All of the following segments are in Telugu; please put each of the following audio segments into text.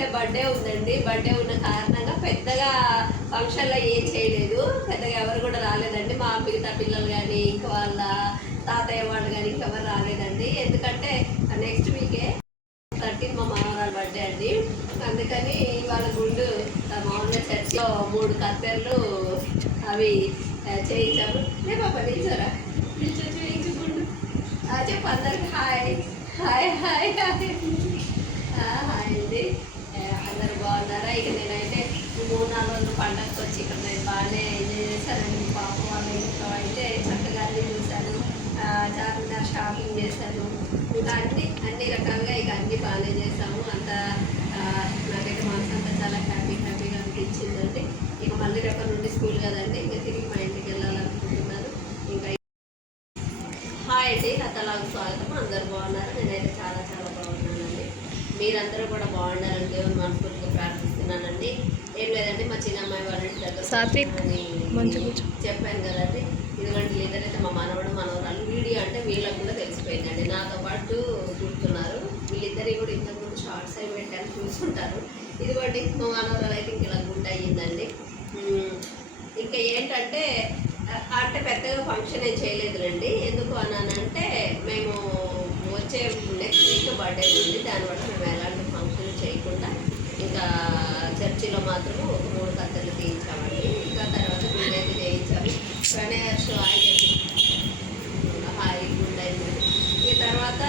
అంటే బర్త్డే ఉందండి. బర్త్డే ఉన్న కారణంగా పెద్దగా ఫంక్షన్లో ఏం చేయలేదు. పెద్దగా ఎవరు కూడా రాలేదండి. మా మిగతా పిల్లలు కానీ ఇంకా వాళ్ళ తాతయ్య వాళ్ళు కానీ ఇంకెవరు రాలేదండి. ఎందుకంటే నెక్స్ట్ వీకే థర్టీన్ మా మామగారు బర్త్డే అండి. అందుకని వాళ్ళ గుండు మామూలుగా చర్చిలో మూడు కత్తెర్లు అవి చేయించాము. లే పాప నిల్చోరా? నిల్చో గుండు చెప్పు అందరికి. Hi. Hi hi hi. Hi. అందరు బాగున్నారా? ఇక నేనైతే మూడు నాలుగు రోజులు పండగకి వచ్చి ఇక్కడ నేను బాగానే ఎంజాయ్ చేశానండి. పాప వాళ్ళ ఇంట్లో అయితే చక్కగా అన్ని చూశాను. చార్మినార్ షాపింగ్ చేశాను. ఇంకా అన్ని అన్ని రకాలుగా ఇక అన్ని బాగానే చేశాము. అంత నాకైతే మనసు అంతా చాలా హ్యాపీ హ్యాపీగా అనిపించిందండి ఇక మళ్ళీ రేపటి నుండి స్కూల్ కదండి. ఇంకా తిరిగి మా ఇంటికి వెళ్ళాలనుకుంటున్నాను. ఇంకా హాయ్ అండి. కథలాగు స్వాగతం. అందరు బాగున్నారు? నేనైతే చాలా చాలా బాగున్నానండి. మీరందరూ కూడా బాగున్నారండి దేవుని ప్రార్థిస్తున్నానండి ఏం లేదండి మా చిన్న అమ్మాయి వాళ్ళ ఇంటి దగ్గర సాత్విక్, మంచి చెప్పాను కదండి ఇదిగోండి లీడర్ అయితే మా మనవడు మనవరాలు వీడియో అంటే వీళ్ళకు కూడా తెలిసిపోయిందండి. నాతో పాటు కూర్చున్నారు. వీళ్ళిద్దరి కూడా ఇంతకుముందు షార్ట్స్ అయి పెట్టాను చూసుంటారు. ఇదిగోండి మా మనవరాలు అయితే ఇంక ఇలా గుడ్ అయ్యిందండి. ఇంకా ఏంటంటే అంటే పెద్దగా ఫంక్షన్ ఏం చేయలేదులేండి. ఎందుకు అని అంటే మేము వచ్చే నెక్స్ట్ వీక్ బర్త్డే ఉంది దానివల్ల మేము ఎలాంటి ఫంక్షన్ చేయకుండా ఇంకా చర్చిలో మాత్రము ఒక మూడు కత్తెలు తీయించామండి ఇంకా తర్వాత గుండె అయితే చేయించాము ప్రణయర్షు ఆయిల్ హాయి గుండె అయిందండి ఈ తర్వాత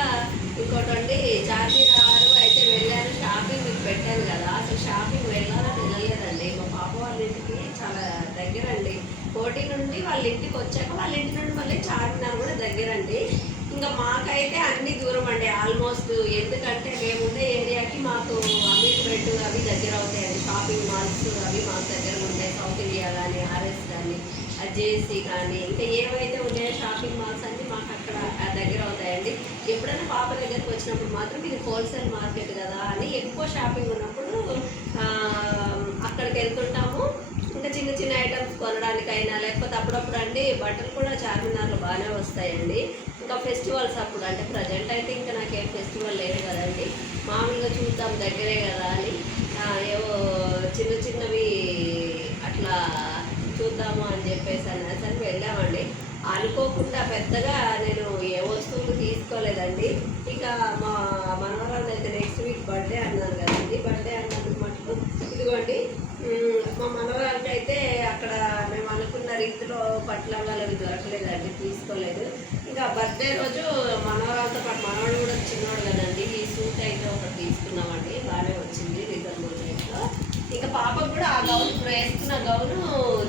ఇంకోటి అండి చార్మినార్ అయితే వెళ్ళాను షాపింగ్ మీకు పెట్టాను కదా అసలు షాపింగ్ వెళ్ళాలని వెళ్ళలేదండి మా పాప వాళ్ళ ఇంటికి చాలా దగ్గరండి కోటి నుండి వాళ్ళ ఇంటికి వచ్చాక వాళ్ళ ఇంటి నుండి మళ్ళీ చార్మినార్ కూడా దగ్గరండి. ఇంకా మాకైతే అన్ని దూరం అండి. ఆల్మోస్ట్ ఎందుకంటే మేముండే ఏరియాకి మాకు అమీర్పేట్ అవి దగ్గర అవుతాయండి షాపింగ్ మాల్స్ అవి మాకు దగ్గర ఉంటాయి. సౌత్ ఇండియా కానీ ఆర్ఎస్ కానీ జేసీ కానీ ఇంకా ఏవైతే ఉన్నాయో షాపింగ్ మాల్స్ అన్నీ మాకు అక్కడ దగ్గర అవుతాయండి. ఎప్పుడైనా పాప దగ్గరికి వచ్చినప్పుడు మాత్రం ఇది హోల్సేల్ మార్కెట్ కదా అని ఎక్కువ షాపింగ్ ఉన్నప్పుడు అక్కడికి వెళ్తుంటాము. ఇంకా చిన్న చిన్న ఐటమ్స్ కొనడానికైనా లేకపోతే అప్పుడప్పుడు అండి బట్టలు కూడా చార్మినార్లు బాగానే వస్తాయండి. ఇంకా ఫెస్టివల్స్ అప్పుడు అంటే ప్రజెంట్ అయితే ఇంకా నాకేం ఫెస్టివల్ లేదు కదండి. మామూలుగా చూద్దాం దగ్గరే కదా అని ఏవో చిన్న చిన్నవి అట్లా చూద్దాము అని చెప్పేసి అనేసరి వెళ్ళామండి. అనుకోకుండా పెద్దగా నేను ఏ వస్తువులు తీసుకోలేదండి. ఇక మా మనవరాలు అయితే నెక్స్ట్ వీక్ బర్త్డే అన్నారు కదండి. బర్త్డే అన్నందుకు మటుకు ఇదిగోండి మా మనవరాలకి అయితే అక్కడ మేము అనుకున్న రీతిలో పట్లంగాలు అవి దొరకలేదండి తీసుకోలేదు. ఇంకా బర్త్డే రోజు మనవరాలతో పాటు మనవాడు కూడా చిన్నవాడు కదండి ఈ సూట్ అయితే ఒకటి తీసుకున్నామండి బాగానే వచ్చింది రీజనబుల్ రేట్లో ఇంకా పాపకు కూడా ఆ గౌన్ ఇప్పుడు వేసుకున్న గౌను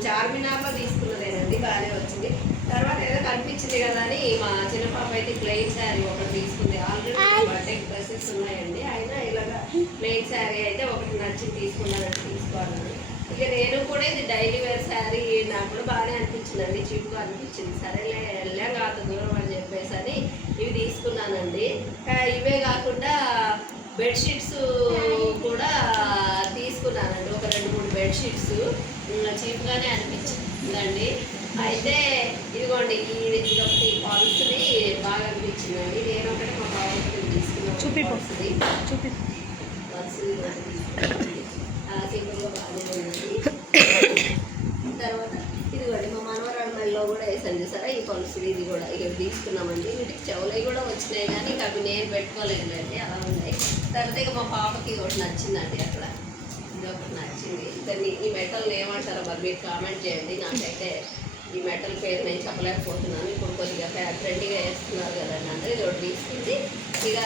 చార్మినార్లో తీసుకున్నదేనండి బాగానే వచ్చింది. తర్వాత ఏదో కనిపించింది కదా అని మా చిన్న పాప అయితే ప్లెయిన్ శారీ ఒకటి తీసుకుంది. ఆల్రెడీ బర్త్డే డ్రెస్సెస్ ఉన్నాయండి. అయినా ఇలాగా ప్లెయిన్ శారీ అయితే ఒకటి నచ్చి తీసుకున్నానండి తీసుకోవాలని. ఇక నేను కూడా ఇది డైలీ వేర్ శారీ నాకు కూడా బాగానే అనిపించిందండి. చీప్గా అనిపించింది. సరేలే వెళ్ళాం కాదు దూరం అని చెప్పేసి అని ఇవి తీసుకున్నానండి. ఇవే కాకుండా బెడ్షీట్స్ కూడా తీసుకున్నానండి. ఒక రెండు మూడు బెడ్షీట్స్ చీప్గానే అనిపించిందండి. అయితే ఇదిగోండి ఇది ఒకటి పాలసీ బాగా అనిపించిందండి నేను ఒకటి మా బాబుకి తీసుకున్నాను. చూపి. పాలసీ చూపి తర్వాత ఇదిగోండి మా మనవరాల మెల్లో కూడా వేసాను చూసారా ఈ కొలుసు ఇది కూడా ఇక తీసుకున్నామండి. వీటికి చెవులవి కూడా వచ్చినాయి కానీ ఇక అవి నేను పెట్టుకోలేదండి. అలా ఉన్నాయి. తర్వాత ఇక మా పాపకి ఒకటి నచ్చిందండి అక్కడ. ఇది ఒకటి నచ్చింది. దాన్ని ఈ మెటల్ ఏమంటారో మరి మీరు కామెంట్ చేయండి. నాకైతే ఈ మెటల్ పేరు నేను చెప్పలేకపోతున్నాను. ఇప్పుడు కొద్దిగా ట్రెండీగా వేస్తున్నారు కదండి అందరూ. ఇది ఒకటి తీసుకుంది ఇక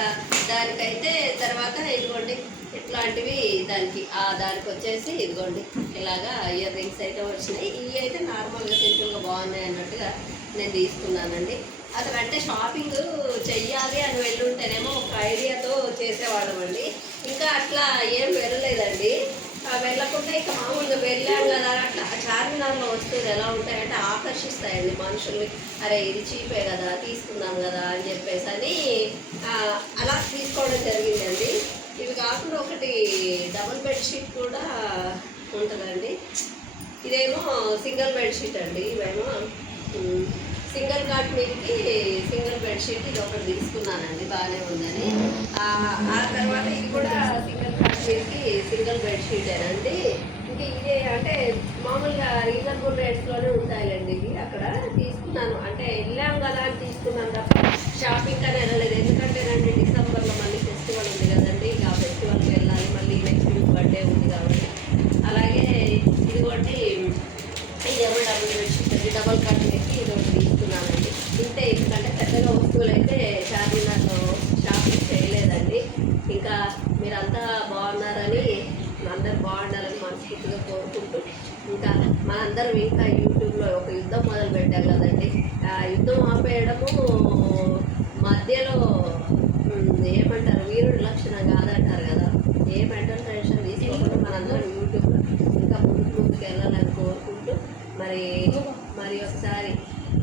దానికైతే తర్వాత ఇదిగోండి ఇట్లాంటివి దానికి ఆ దానికి వచ్చేసి ఇదిగోండి ఇలాగా ఇయర్ రింగ్స్ అయితే వచ్చినాయి. ఇవి అయితే నార్మల్గా సింపుల్గా బాగున్నాయి అన్నట్టుగా నేను తీసుకున్నానండి. అసలు అంటే షాపింగ్ చెయ్యాలి అని వెళ్ళుంటేనేమో ఒక ఐడియాతో చేసేవాళ్ళమండి. ఇంకా అట్లా ఏం వెళ్ళలేదండి. వెళ్ళకుండా ఇక మామూలుగా వెళ్ళాం కదా అట్లా చార్మినార్లో వస్తువులు ఎలా ఉంటాయంటే ఆకర్షిస్తాయండి మనుషుల్ని. అరే ఇది చీపే కదా తీసుకుందాం కదా అని చెప్పేసి అని అలా తీసుకోవడం జరిగిందండి. ఇవి కాకుండా ఒకటి డబుల్ బెడ్షీట్ కూడా ఉంటుందండి. ఇదేమో సింగిల్ బెడ్షీట్ అండి ఇవేమో సింగిల్ కాట్ మీదకి సింగిల్ బెడ్షీట్ ఇది ఒకటి తీసుకున్నానండి బాగానే ఉందని. ఆ ఆ తర్వాత ఇది కూడా సింగిల్ కాట్ సింగిల్ సింగిల్ బెడ్షీటేనండి ఇంకా ఇదే అంటే మామూలుగా రీజనబుల్ రేట్స్లోనే ఉంటాయండి ఇవి అక్కడ. తీసుకున్నాను. అంటే వెళ్ళాం కదా అని తీసుకున్నాను తప్ప షాపింగ్ అని వెళ్ళలేదు. ఎందుకంటేనండి డిసెంబర్లో మళ్ళీ ఫెస్టివల్ ఉంది కదండి. ఇంకా ఫెస్టివల్కి వెళ్ళాలి. మళ్ళీ నెక్స్ట్ వీక్ బర్త్డే ఉంది కాబట్టి. అలాగే ఇదిగోండి ఇదేమో డబుల్ బెడ్షీట్ అండి. డబుల్ కట్ పెట్టి ఇది ఒకటి తీసుకున్నానండి. ఇంతే ఎందుకంటే పెద్దగా వస్తువులు అయితే చార్మినార్లో షాపింగ్ చేయలేదండి. ఇంకా మీరంతా బాగున్నారని అందరు బాగుండాలని మనస్ఫూర్తిగా కోరుకుంటూ ఇంకా అందరూ ఇంకా యూట్యూబ్లో ఒక యుద్ధం మొదలు పెట్టారు కదండి. ఆ యుద్ధం ఆపేయడము మధ్యలో ఏమంటారు వీరుడి లక్షణం కాదంటారు కదా. ఏ మెంటల్ టెన్షన్ తీసుకోకుండా మనందరం యూట్యూబ్లో ఇంకా ముందుకు ముందుకు వెళ్ళాలని కోరుకుంటూ మరి మరి ఒకసారి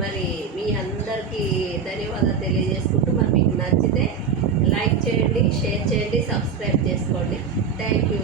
మరి మీ అందరికీ ధన్యవాదాలు తెలియజేసుకుంటూ మరి మీకు నచ్చితే లైక్ చేయండి షేర్ చేయండి సబ్స్క్రైబ్ చేసుకోండి. Thank you.